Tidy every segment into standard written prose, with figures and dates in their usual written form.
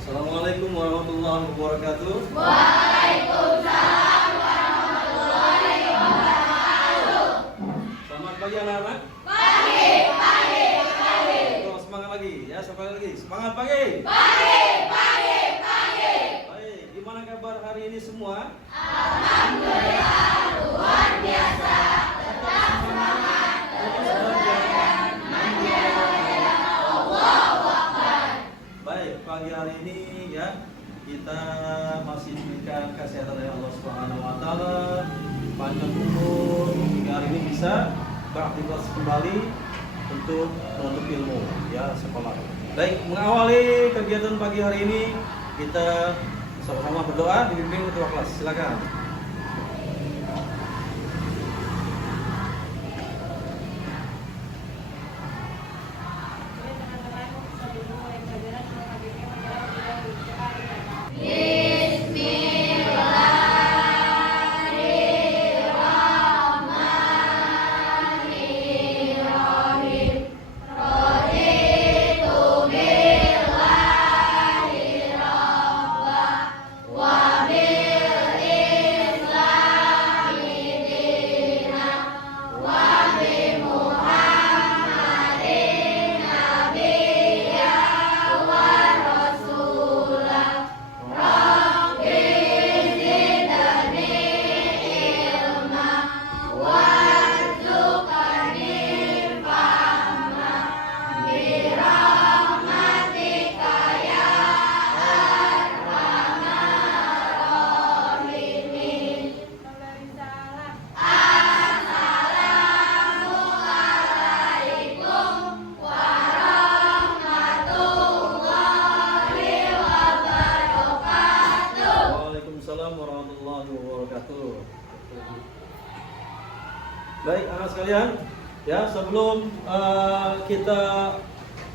Assalamualaikum warahmatullahi wabarakatuh. Waalaikumsalam warahmatullahi wabarakatuh. Selamat pagi anak-anak. Pagi, pagi, pagi. Oh, semangat lagi ya, semangat lagi. Semangat pagi. Pagi, pagi, pagi. Baik, gimana kabar hari ini semua? Alhamdulillah, luar biasa. Tetap semangat, terus berjalan, menjalankan Allahu Akbar. Baik, pagi hari ini ya kita masih diberikan kesehatan dari Allah Subhanahu wa taala, panjang umur hingga hari ini bisa beraktivitas kembali untuk menuntut ilmu ya, sekolah. Baik, mengawali kegiatan pagi hari ini kita sama-sama berdoa dibimbing ketua kelas. Silakan. Bismillahirrahmanirrahim. Raditu billahi rabba wa bil islami dina wa bi Muhammadin nabiyya wa rasulah. Rabbi zidni ilma warzuqni fahma birahmatika ya arhamar rahimin. Assalamualaikum warahmatullahi wabarakatuh. Waalaikumsalam warahmatullahi wabarakatuh. Baik anak sekalian, ya sebelum kita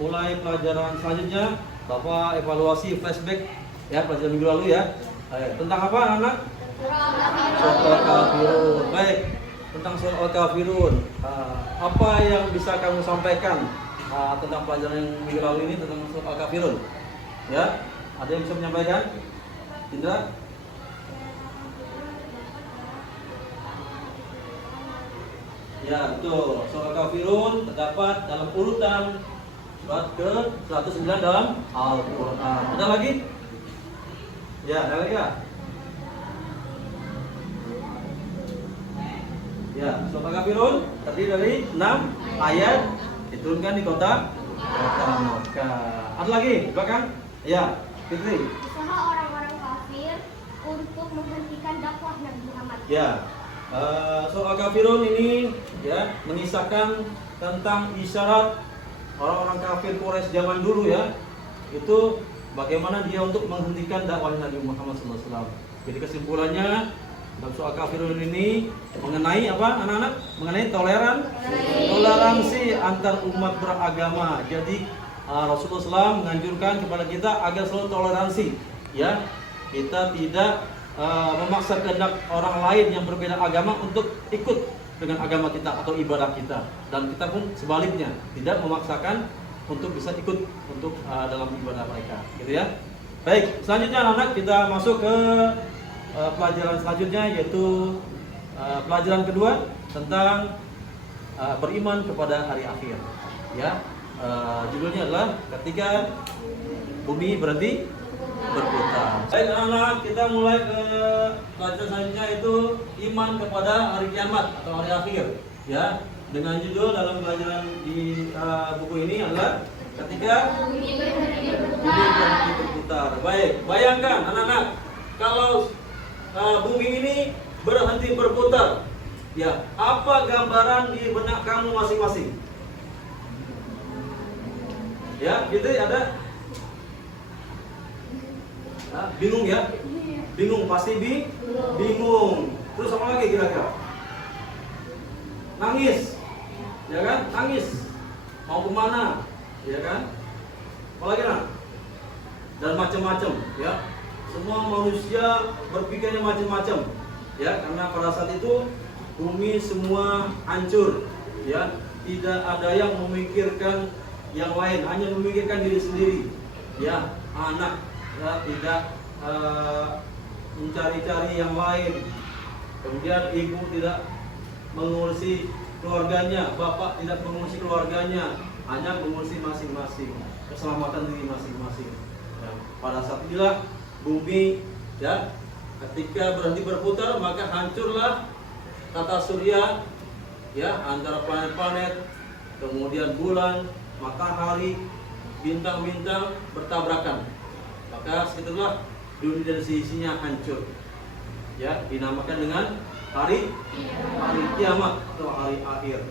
mulai pelajaran selanjutnya, Bapak evaluasi flashback ya pelajaran minggu lalu ya. Tentang apa anak? Surah Al-Kafirun. Baik, tentang surah Al-Kafirun. Apa yang bisa kamu sampaikan tentang pelajaran yang minggu lalu ini tentang surah Al-Kafirun? Ya, ada yang bisa menyampaikan? Indra? Ya, betul. Surah Al-Kafirun terdapat dalam urutan surat ke-109 dalam Al-Quran. Ada lagi? Ya, ada lagi ya? Ya, surah Al-Kafirun terdiri dari 6 ayat diturunkan di kota Makkah. Ada lagi? Belakang? Ya, Fitri. Usaha orang-orang kafir untuk menghentikan dakwah Nabi Muhammad. Ya, surah Al-Kafirun ini ya mengisahkan tentang isyarat orang-orang kafir Quraisy zaman dulu ya. Itu bagaimana dia untuk menghentikan dakwah Nabi Muhammad SAW. Jadi kesimpulannya dalam surah Al-Kafirun ini mengenai apa anak-anak? Mengenai toleransi antar umat beragama. Jadi Rasulullah SAW menganjurkan kepada kita agar selalu toleransi ya. Kita tidak memaksa kehendak orang lain yang berbeda agama untuk ikut dengan agama kita atau ibadah kita, dan kita pun sebaliknya tidak memaksakan untuk bisa ikut untuk dalam ibadah mereka, gitu ya. Baik, selanjutnya anak-anak kita masuk ke pelajaran selanjutnya, yaitu pelajaran kedua tentang beriman kepada hari akhir. Ya, judulnya adalah ketika bumi berhenti berputar. Baik anak-anak, kita mulai ke pelajaran selanjutnya, yaitu iman kepada hari kiamat atau hari akhir. Ya, dengan judul dalam pelajaran di buku ini adalah ketika bumi berhenti berputar. Baik, bayangkan anak-anak kalau bumi ini berhenti berputar, ya apa gambaran di benak kamu masing-masing? Ya, gitu ada. Bingung ya? Bingung, pasti bingung. Terus apa lagi kira-kira? Nangis, ya kan? Nangis. Mau kemana? Ya kan? Apalagi nak? Dan macam-macam, ya. Semua manusia berpikirnya macam-macam, ya. Karena pada saat itu bumi semua hancur, ya. Tidak ada yang memikirkan yang lain, hanya memikirkan diri sendiri, ya. Anak, ya, tidak mencari-cari yang lain. Kemudian ibu tidak mengurusi keluarganya, bapak tidak mengurusi keluarganya, hanya mengurusi masing-masing, keselamatan diri masing-masing. Ya, pada saat inilah bumi, ya, ketika berhenti berputar maka hancurlah tata surya, ya, antara planet-planet, kemudian bulan, matahari, bintang-bintang bertabrakan. Maka situlah dunia dan sisinya hancur. Ya, dinamakan dengan hari kiamat atau hari akhir.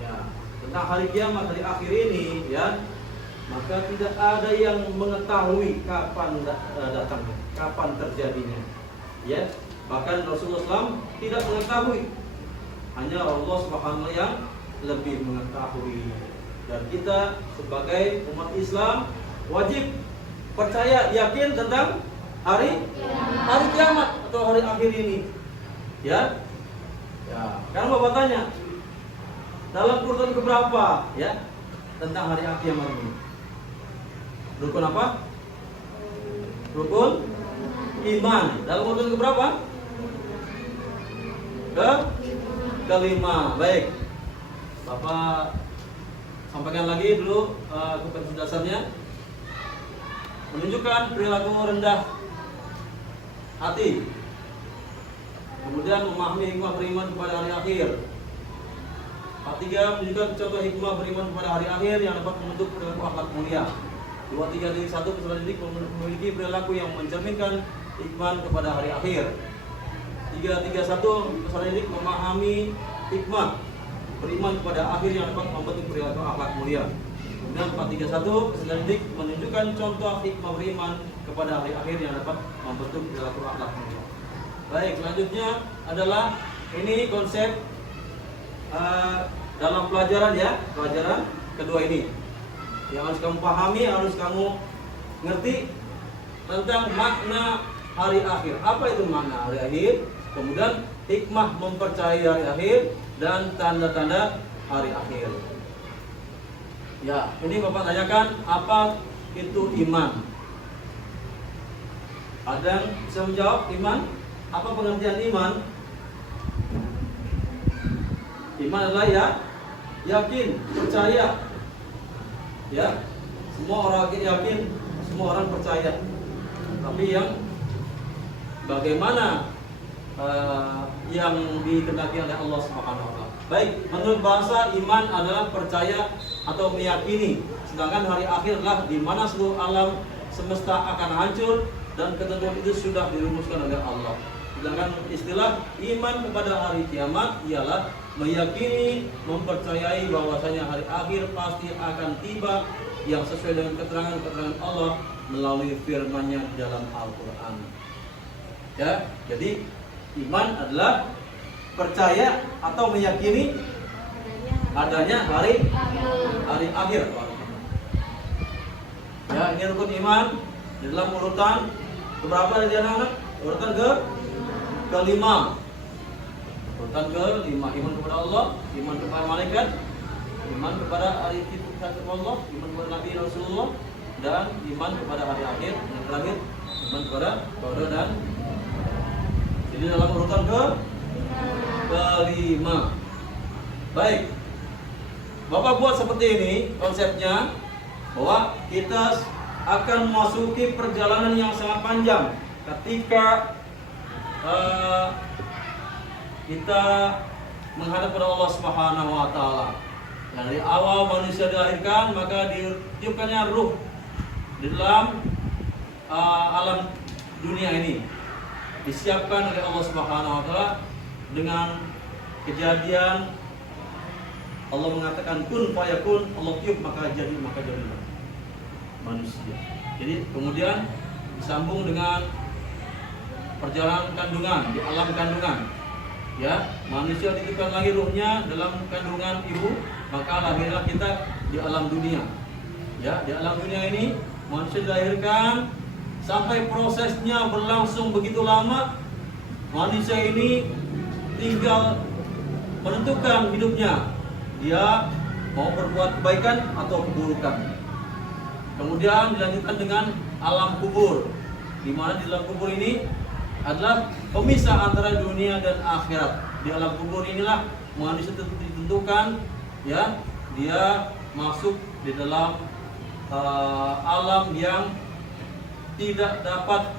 Ya, tentang hari kiamat, hari akhir ini, ya, maka tidak ada yang mengetahui kapan datangnya, kapan terjadinya. Ya, bahkan Rasulullah SAW tidak mengetahui, hanya Allah Subhanahu yang lebih mengetahui. Dan kita sebagai umat Islam wajib percaya, yakin tentang hari kiamat atau hari akhir ini. Ya. Ya, karena Bapak tanya dalam urutan keberapa, ya, tentang hari kiamat ini? Rukun apa? Rukun iman. Dalam urutan keberapa? Kelima. Baik. Bapak sampaikan lagi dulu kompetensi dasarnya. Menunjukkan perilaku rendah hati, kemudian memahami hikmah beriman kepada hari akhir. Ketiga, menunjukkan contoh hikmah beriman kepada hari akhir yang dapat membentuk perilaku akhlak mulia. 2, 3, 1 peserta didik memiliki perilaku yang mencerminkan iman kepada hari akhir. 3, 1 peserta didik memahami hikmah beriman kepada akhir yang dapat membentuk perilaku akhlak mulia. Kemudian 4, 3, 1 peserta didik menunjukkan contoh hikmah beriman kepada hari akhir yang dapat membentuk perilaku akhlak mulia. Baik, selanjutnya adalah ini konsep dalam pelajaran, ya, pelajaran kedua ini yang harus kamu pahami, harus kamu ngerti tentang makna hari akhir. Apa itu makna hari akhir? Kemudian hikmah mempercayai hari akhir dan tanda-tanda hari akhir. Ya, ini Bapak tanyakan apa itu iman? Ada yang bisa menjawab iman? Apa pengertian iman? Iman adalah, ya, yakin, percaya. Ya, semua orang yakin, semua orang percaya. Tapi yang bagaimana yang dikehendaki oleh Allah Subhanahu wa taala. Baik, menurut bahasa iman adalah percaya atau meyakini. Sedangkan hari akhir adalah di mana seluruh alam semesta akan hancur dan ketentuan itu sudah dirumuskan oleh Allah. Sedangkan istilah iman kepada hari kiamat ialah meyakini, mempercayai bahwasanya hari akhir pasti akan tiba yang sesuai dengan keterangan-keterangan Allah melalui firman-Nya dalam Al-Qur'an. Ya, jadi iman adalah percaya atau meyakini adanya hari akhir. Ya, ini rukun iman di dalam urutan keberapa dari anak-anak? Urutan kelima. Urutan kelima, iman kepada Allah, iman kepada malaikat, iman kepada hari kitab Allah, iman kepada Nabi Rasulullah, dan iman kepada hari akhir. Yang terakhir, iman kepada qada dan. Jadi dalam urutan kelima. Baik. Bapak buat seperti ini konsepnya, bahwa kita akan memasuki perjalanan yang sangat panjang ketika kita menghadap kepada Allah Subhanahu wa taala. Dari awal manusia dilahirkan, maka ditiupkannya ruh di dalam alam dunia ini. Disiapkan oleh Allah Subhanahu wa taala dengan kejadian Allah mengatakan kun fayakun, Allah tiup maka jadilah manusia. Jadi kemudian disambung dengan perjalanan kandungan di alam kandungan. Ya, manusia dititipkan lagi ruhnya dalam kandungan ibu, maka lahirlah kita di alam dunia. Ya, di alam dunia ini manusia dilahirkan sampai prosesnya berlangsung begitu lama. Manusia ini tinggal menentukan hidupnya, dia mau berbuat kebaikan atau keburukan. Kemudian dilanjutkan dengan alam kubur, di mana di alam kubur ini adalah pemisah antara dunia dan akhirat. Di alam kubur inilah manusia ditentukan, ya, dia masuk di dalam alam yang tidak dapat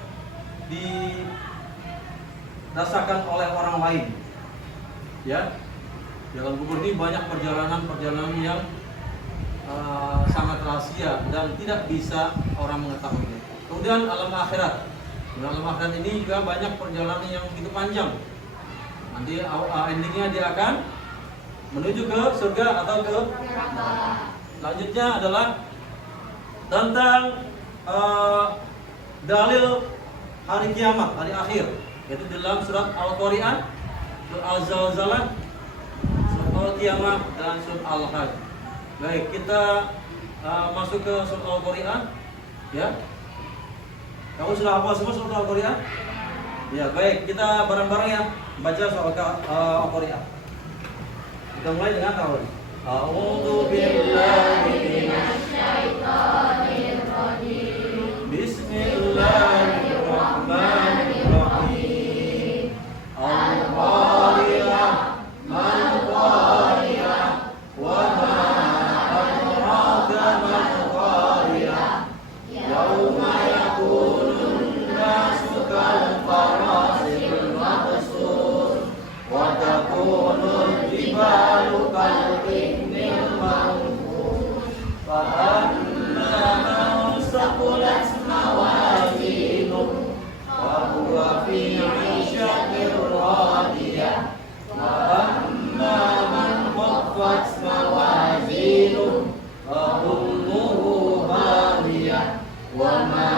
dirasakan oleh orang lain. Ya, di alam kubur ini banyak perjalanan yang sangat rahasia dan tidak bisa orang mengetahuinya. Kemudian alam akhirat. Di alam akhirat ini juga banyak perjalanan yang begitu panjang. Nanti endingnya dia akan menuju ke surga atau ke neraka. Selanjutnya adalah tentang dalil hari kiamat, hari akhir, yaitu dalam surat Al-Qari'ah, surat Al-Zalzalah, surat Al-Qiyamah, dan surat Al-Hajj. Baik, kita masuk ke surat Al-Qari'ah, ya. Kamu sudah hafal semua surat Al-Qari'ah? Ya, baik, kita bareng-bareng ya baca surat Al-Qari'ah. Kita mulai dengan tahun. A'udzu billahi minasy syaithanir rajim. Bismillahirrahmanirrahim. Al-Qari'ah, mal-Qari'ah, wa ma adraka mal-Qari'ah. Yauma yakunun nasu kal-farasil mabsus, wa takunul jibalu kal-ihnil manfush. Fa amma man saqulat mawazinuhu fa huwa fi 'ishatin radiyah. Wa amma man khaffat mawazinuhu fa ummuhu hawiyah. Wa ma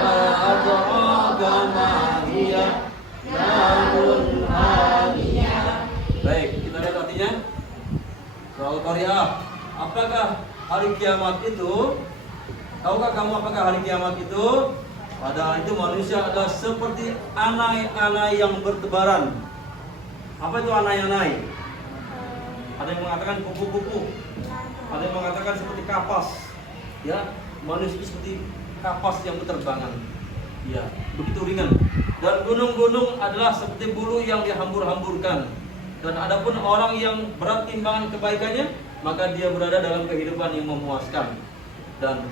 adraka ma hiya narun hamiyah. Baik, kita lihat artinya. Soal Qari'ah. Apakah hari kiamat itu? Tahukah kamu apakah hari kiamat itu? Padahal itu manusia adalah seperti anai-anai yang bertebaran. Apa itu anai-anai? Ada yang mengatakan kupu-kupu, ada yang mengatakan seperti kapas. Ya, manusia itu seperti kapas yang berterbangan. Ya, begitu ringan. Dan gunung-gunung adalah seperti bulu yang dihambur-hamburkan. Dan adapun orang yang berat timbangan kebaikannya, maka dia berada dalam kehidupan yang memuaskan. Dan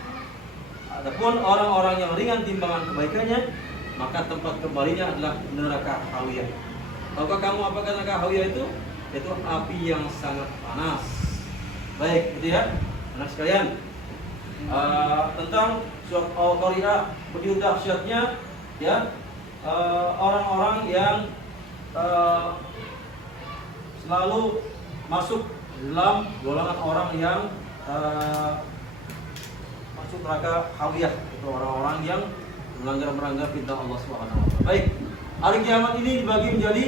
adapun orang-orang yang ringan timbangan kebaikannya, maka tempat kembalinya adalah neraka hawiyah. Tahukah kamu apakah neraka hawiyah itu? Itu api yang sangat panas. Baik, gitu ya, anak sekalian. Tentang surat Al-Qari'ah, begitu dahsyatnya, ya, orang-orang yang selalu masuk dalam golongan orang yang masuk neraka hawiyah, itu orang-orang yang melanggar perintah Allah Subhanahu wa taala. Baik, hari kiamat ini dibagi menjadi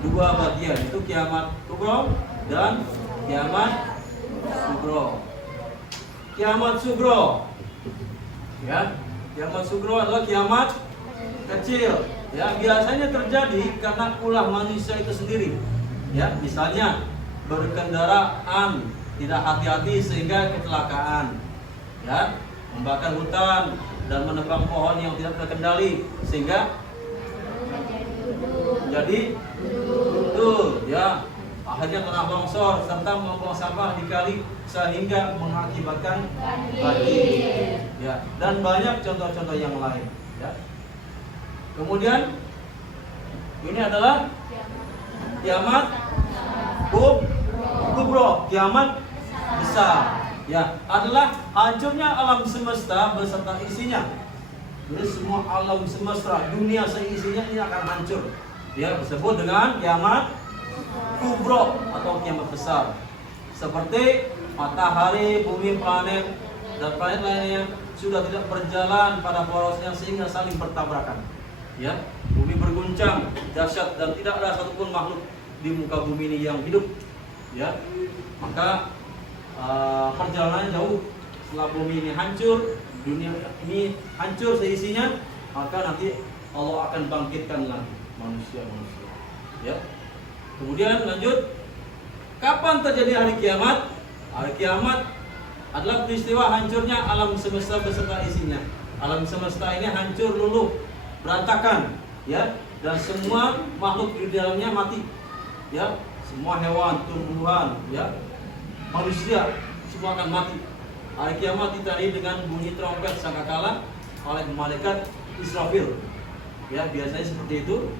dua bagian, itu kiamat kubro dan kiamat sugro. Kiamat sugro, ya, kiamat sugro adalah kiamat kecil, ya, biasanya terjadi karena ulah manusia itu sendiri. Ya, misalnya berkendaraan tidak hati-hati sehingga kecelakaan, ya, membakar hutan dan menebang pohon yang tidak terkendali sehingga jadi betul, ya, akhirnya tanah longsor serta membuang sampah di kali sehingga mengakibatkan banjir, ya, dan banyak contoh-contoh yang lain, ya. Kemudian ini adalah kiamat kubro, kiamat besar, ya, adalah hancurnya alam semesta beserta isinya. Jadi semua alam semesta, dunia seisinya ini akan hancur. Ya, disebut dengan kiamat kubro atau kiamat besar. Seperti matahari, bumi, planet, dan planet lainnya sudah tidak berjalan pada porosnya sehingga saling bertabrakan. Ya, bumi berguncang dahsyat dan tidak ada satupun makhluk di muka bumi ini yang hidup. Ya, maka perjalanan jauh. Setelah bumi ini hancur, dunia ini hancur seisinya, maka nanti Allah akan bangkitkan lagi manusia. Ya. Kemudian lanjut, kapan terjadi hari kiamat? Hari kiamat adalah peristiwa hancurnya alam semesta beserta isinya. Alam semesta ini hancur luluh, berantakan, ya, dan semua makhluk di dalamnya mati, ya, semua hewan, tumbuhan, ya, manusia semua akan mati. Hari kiamat ditandai dengan bunyi trompet sangkakala oleh malaikat Israfil. Ya, biasanya seperti itu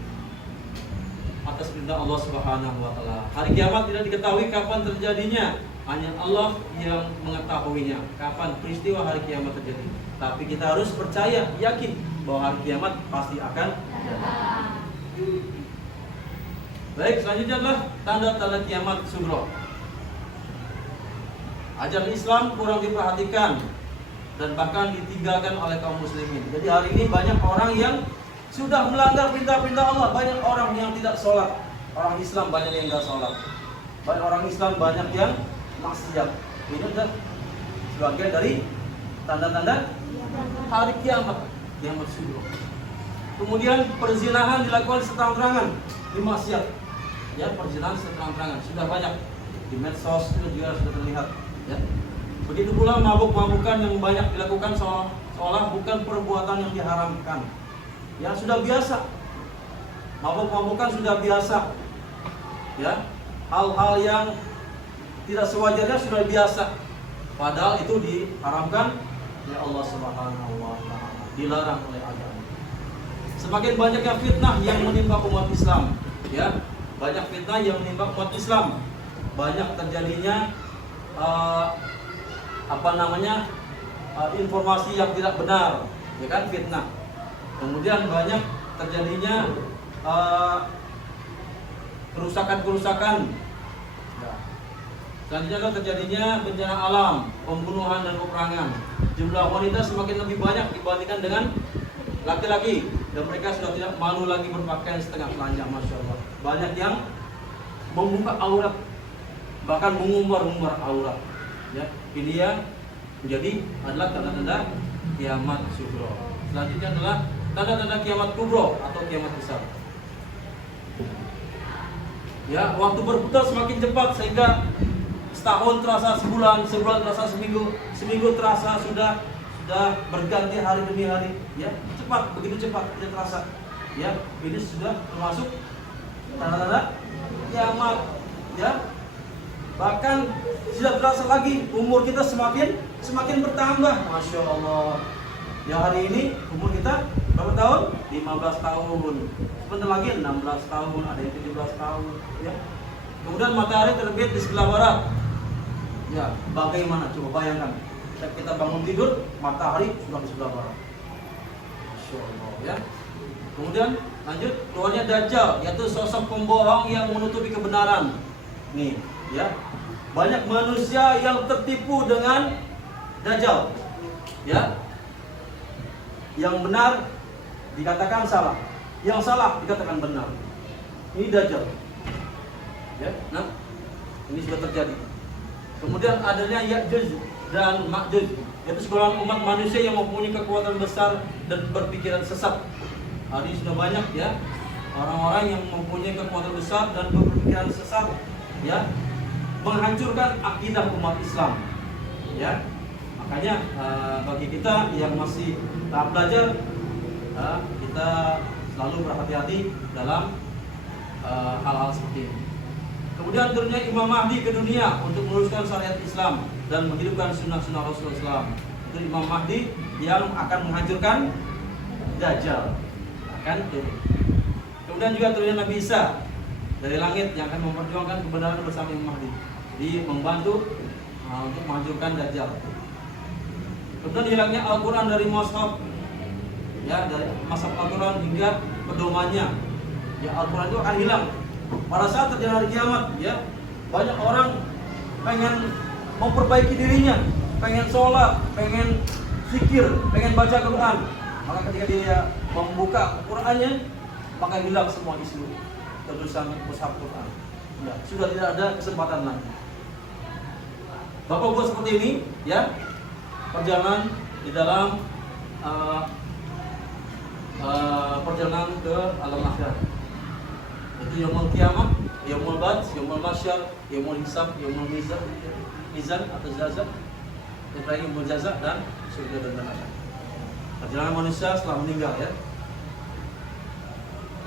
atas perintah Allah Subhanahu wa taala. Hari kiamat tidak diketahui kapan terjadinya, hanya Allah yang mengetahuinya kapan peristiwa hari kiamat terjadi. Tapi kita harus percaya, yakin bahwa hari kiamat pasti akan terjadi. Baik, selanjutnya adalah tanda-tanda kiamat sugro. Ajaran Islam kurang diperhatikan dan bahkan ditinggalkan oleh kaum muslimin. Jadi hari ini banyak orang yang sudah melanggar perintah-perintah Allah. Banyak orang yang tidak sholat. Orang Islam banyak yang tidak sholat. Banyak orang Islam banyak yang maksiat. Ini adalah sebagian dari tanda-tanda hari kiamat, kiamat sugro. Kemudian perzinahan dilakukan seterang-terangan di maksiat. Ya, perzinahan seterang-terangan sudah banyak di medsos itu juga sudah terlihat. Ya. Begitu pula mabuk-mabukan yang banyak dilakukan seolah bukan perbuatan yang diharamkan. Ya, sudah biasa. Mabuk-mabukan sudah biasa. Ya, hal-hal yang tidak sewajarnya sudah biasa. Padahal itu diharamkan oleh Allah Subhanahu wa taala, dilarang oleh agama. Semakin banyaknya fitnah yang menimpa umat Islam, ya. Banyak fitnah yang menimpa umat Islam. Banyak terjadinya informasi yang tidak benar, ya kan, fitnah. Kemudian banyak terjadinya kerusakan-kerusakan. Ya. Selanjutnya adalah terjadinya bencana alam, pembunuhan dan peperangan. Jumlah wanita semakin lebih banyak dibandingkan dengan laki-laki, dan mereka sudah tidak malu lagi berpakaian setengah telanjang, masya Allah. Banyak yang membuka aurat, bahkan mengumbar-umbar aurat. Ya, ini yang menjadi adalah tanda-tanda kiamat sugro. Selanjutnya adalah tanda-tanda kiamat kubro atau kiamat besar. Ya, waktu berputar semakin cepat sehingga setahun terasa sebulan, sebulan terasa seminggu, seminggu terasa sudah berganti hari demi hari. Ya, cepat, begitu cepat, tidak terasa. Ya, ini sudah termasuk tanda-tanda kiamat. Ya, bahkan tidak terasa lagi umur kita semakin bertambah, masya Allah. Ya, hari ini umur kita berapa tahun? 15 tahun. Sebentar lagi 16 tahun, ada yang 17 tahun. Ya. Kemudian matahari terbit di sebelah barat. Ya, bagaimana? Coba bayangkan. Saat kita bangun tidur, matahari sudah di sebelah barat. Masya Allah. Ya. Kemudian lanjut, keluarnya Dajjal, yaitu sosok pembohong yang menutupi kebenaran. Nih, ya. Banyak manusia yang tertipu dengan Dajjal. Ya. Yang benar dikatakan salah, yang salah dikatakan benar. Ini Dajjal. Ya, nah, ini sudah terjadi. Kemudian adanya Ya'juj dan Ma'juj, yaitu segolongan umat manusia yang mempunyai kekuatan besar dan berpikiran sesat. Hari ini sudah banyak, ya, orang-orang yang mempunyai kekuatan besar dan berpikiran sesat, ya, menghancurkan akidah umat Islam. Ya, makanya bagi kita yang masih tahap belajar, kita selalu berhati-hati dalam hal-hal seperti ini. Kemudian turunnya Imam Mahdi ke dunia untuk meluruskan syariat Islam dan menghidupkan sunnah-sunnah Rasulullah SAW. Itu Imam Mahdi yang akan menghancurkan Dajjal, akan turun. Kemudian juga turunnya Nabi Isa dari langit yang akan memperjuangkan kebenaran bersama Imam Mahdi, di membantu untuk menghancurkan Dajjal. Kemudian hilangnya Al-Quran dari mushaf, ya, dari mushaf Al-Quran hingga pedomannya. Ya, Al-Quran itu akan hilang pada saat terjadi hari kiamat. Ya, banyak orang pengen memperbaiki dirinya, pengen sholat, pengen zikir, pengen baca Quran. Maka ketika dia membuka Qurannya, maka hilang semua isu tulisan mushaf Quran. Ya, sudah tidak ada kesempatan lagi. Bapak buat seperti ini, ya, perjalanan di dalam perjalanan ke alam akhirat. Itu yaumul kiamah, yaumul ba'ts, yaumul mahsyar, yaumul hisab, yaumul mizan atau zazab. Ibrahim berjaza dan surga dan neraka. Perjalanan manusia setelah meninggal ya.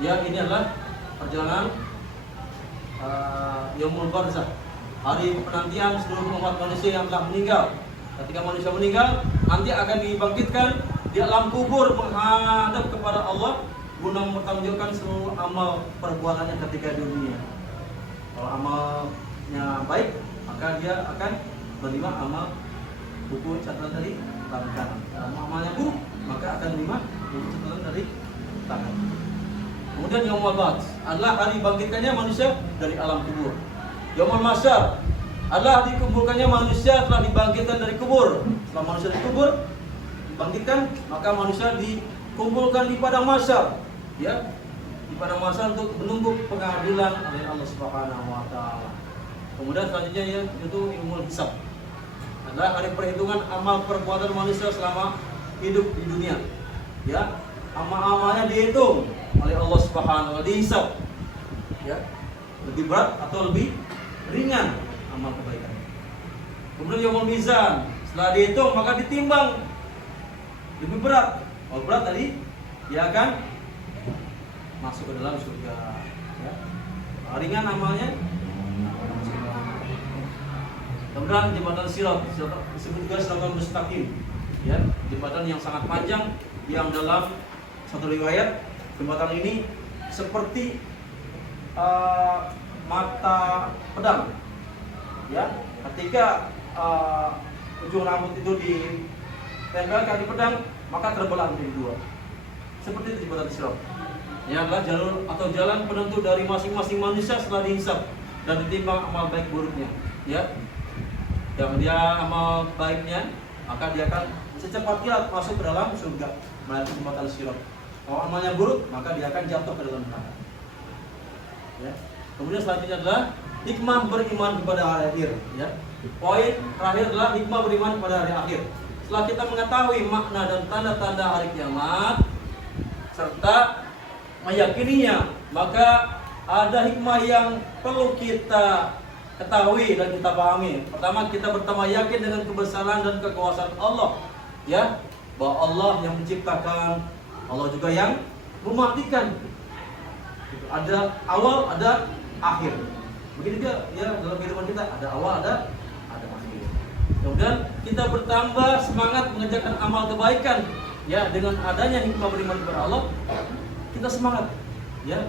Ya, ini adalah perjalanan Yaumul Barzakh, hari penantian seluruh umat manusia yang telah meninggal. Ketika manusia meninggal, nanti akan dibangkitkan di alam kubur menghadap kepada Allah guna mempertanggungjawabkan seluruh amal perbuatannya ketika di dunia. Kalau amalnya baik, maka dia akan menerima amal buku catatan dari tangan kanan. Kalau amalnya buruk, maka akan menerima buku catatan dari tangan. Kemudian Yaumul Ba'ts adalah hari bangkitkannya manusia dari alam kubur. Yaumul Mahsyar adalah dikumpulkannya manusia telah dibangkitkan dari kubur. Setelah manusia dikubur, dibangkitkan, maka manusia dikumpulkan di padang mahsyar. Ya, di padang mahsyar untuk menunggu pengadilan oleh Allah Subhanahu wa taala. Kemudian selanjutnya yaitu Yaumul Hisab. Adalah hari perhitungan amal perbuatan manusia selama hidup di dunia. Ya, amal-amalnya dihitung oleh Allah Subhanahu wa taala, dihisab. Ya, lebih berat atau lebih ringan amal kebaikan. Kemudian Yaumul Mizan, setelah dihitung maka ditimbang lebih berat. Kalau berat tadi dia akan masuk ke dalam surga. Ya. Ringan amalnya. Kemudian jembatan Sirat disebut juga Siratal Mustaqim. Ya, jembatan yang sangat panjang yang dalam satu riwayat jembatan ini seperti mata pedang. Ya, ketika ujung rambut itu ditempelkan di pedang, maka terbelah menjadi dua. Seperti itu jembatan Sirat. Ini adalah jalur atau jalan penentu dari masing-masing manusia setelah dihisab dan ditimbang amal baik buruknya. Ya, yang dia amal baiknya, maka dia akan secepat kilat masuk ke dalam surga melalui jembatan Sirat. Kalau amalnya buruk, maka dia akan jatuh ke dalam neraka. Ya. Kemudian selanjutnya adalah hikmah beriman kepada hari akhir. Ya. Poin terakhir adalah hikmah beriman kepada hari akhir. Setelah kita mengetahui makna dan tanda-tanda hari kiamat serta meyakininya, maka ada hikmah yang perlu kita ketahui dan kita pahami. Pertama, kita pertama yakin dengan kebesaran dan kekuasaan Allah. Ya, bahwa Allah yang menciptakan, Allah juga yang mematikan. Ada awal, ada akhir. Begitu juga ya dalam kehidupan kita, ada awal, ada akhir. Kemudian kita bertambah semangat mengerjakan amal kebaikan. Ya, dengan adanya hikmah beriman kepada Allah, kita semangat. Ya,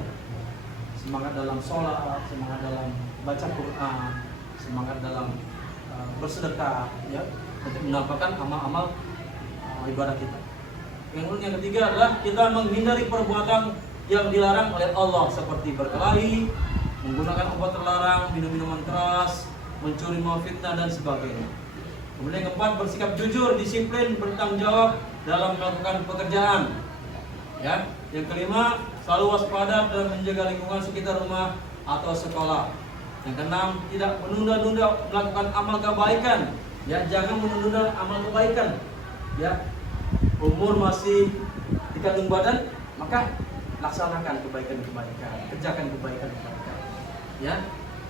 semangat dalam sholat, semangat dalam baca Quran, semangat dalam bersedekah, ya, untuk menampakkan amal-amal ibadah kita. Kemudian yang ketiga adalah kita menghindari perbuatan yang dilarang oleh Allah seperti berkelahi, menggunakan obat terlarang, minum minuman keras, mencuri, memfitnah dan sebagainya. Kemudian yang keempat, bersikap jujur, disiplin, bertanggung jawab dalam melakukan pekerjaan. Ya, yang kelima, selalu waspada dalam menjaga lingkungan sekitar rumah atau sekolah. Yang keenam, tidak menunda-nunda melakukan amal kebaikan. Ya, jangan menunda amal kebaikan. Ya, umur masih di kandung badan, maka laksanakan kebaikan-kebaikan, kerjakan kebaikan-kebaikan. Ya,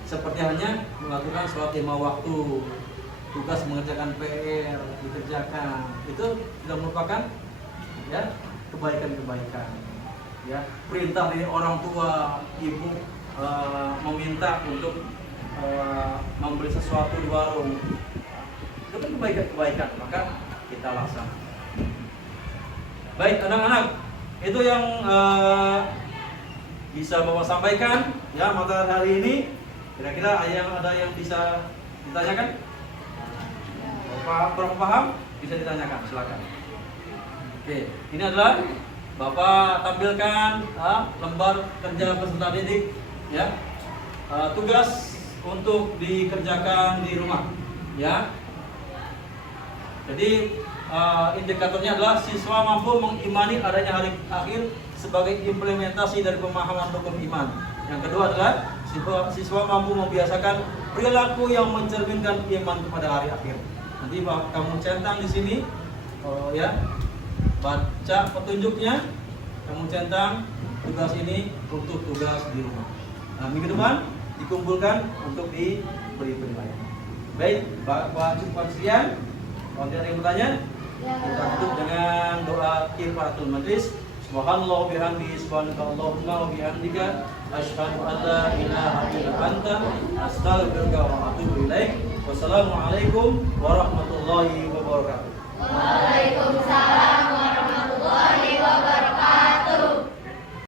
seperti hanya melakukan sholat 5 waktu, tugas mengerjakan PR dikerjakan, itu tidak merupakan ya kebaikan-kebaikan. Ya, perintah dari orang tua, ibu meminta untuk membeli sesuatu di warung, itu kan kebaikan-kebaikan, maka kita laksanakan. Baik anak-anak, itu yang bisa Bapak sampaikan ya materi hari ini. Kira-kira ada yang bisa ditanyakan? Bapak paham? Bisa ditanyakan, silakan. Oke, ini adalah Bapak tampilkan lembar kerja peserta didik ya. Tugas untuk dikerjakan di rumah ya. Jadi indikatornya adalah siswa mampu mengimani adanya hari akhir sebagai implementasi dari pemahaman rukun iman. Yang kedua adalah siswa mampu membiasakan perilaku yang mencerminkan iman kepada hari akhir. Nanti kamu centang di sini ya. Baca petunjuknya, kamu centang tugas ini untuk tugas di rumah. Nah, minggu depan dikumpulkan untuk diberi penilaian. Baik, Bapak Cukup sekian. Kalau tidak ada yang bertanya, kita tutup dengan doa kifaratul majlis. Subhanallah bihamdi, subhanakallahumma wa bihamdika, asyhadu an la ilaha illa anta, astaghfiruka wa atubu ilaik. Wassalamualaikum warahmatullahi wabarakatuh. Waalaikumsalam